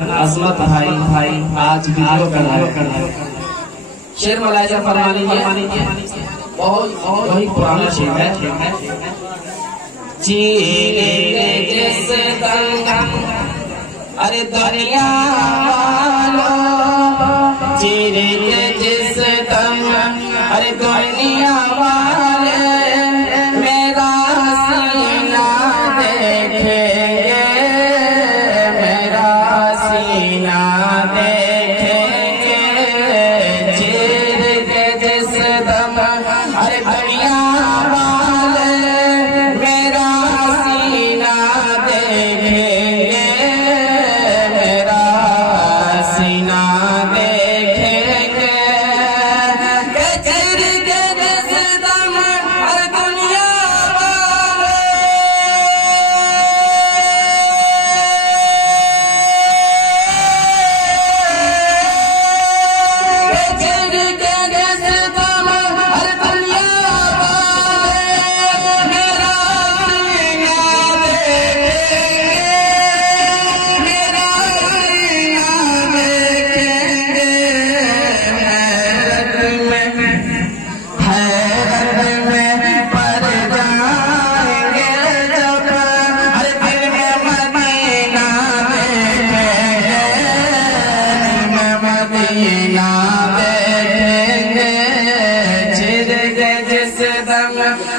अजमत भाई आज वीडियो कर रहा है। शेर मलाइजा फरमा लीजिए, बहुत वही पुराना शेर है। चीरे जिस दम अरे दुनिया वालों, चीरे जिस दम अरे दुनिया वाले मेरा सीना देखे, मेरा सीना देखेंगे। चीर के जिस दम अरे दुनिया वाले मेरा सीना देखेंगे, मेरा सीना देखेंगे। चीर के जिस दम अरे दुनिया वाले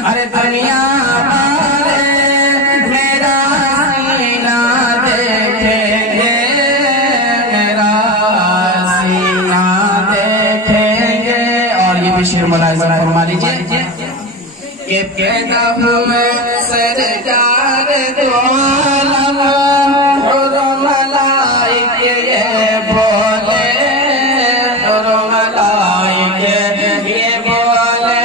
अरे दुनिया वाले मेरा सीना देखेंगे, मेरा सीना देखेंगे। और ये भी शेर मुलाहिजा फरमा लीजिए कि पैदा हुए सरकार दो आलम और मलाइके ये बोले, और मलाइके ये बोले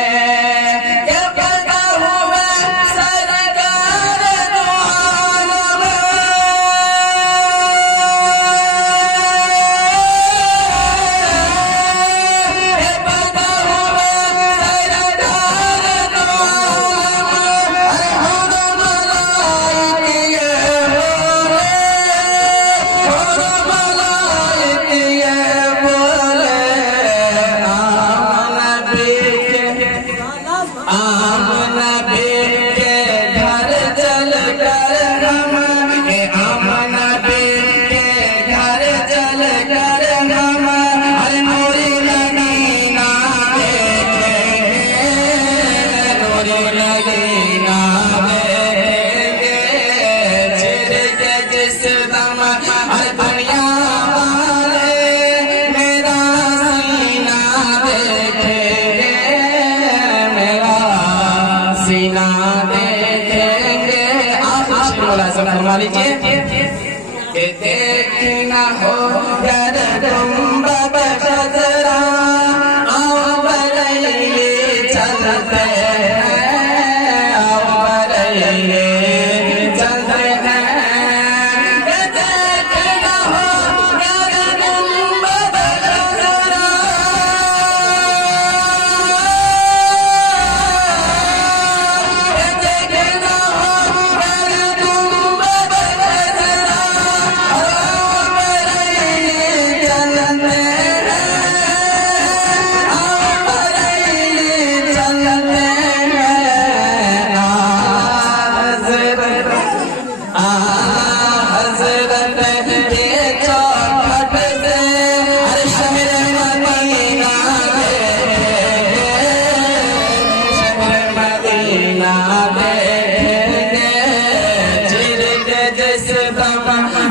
सीना देखेंगे। आप फरमा लीजिए कि देखना हो गर गुंबद खजरा आओ बरैली चलते हैं, आओ बरैली चलते हैं। देखना हो गर गुंबद खजरा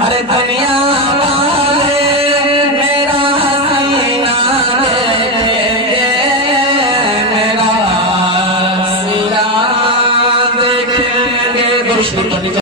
अरे दुनिया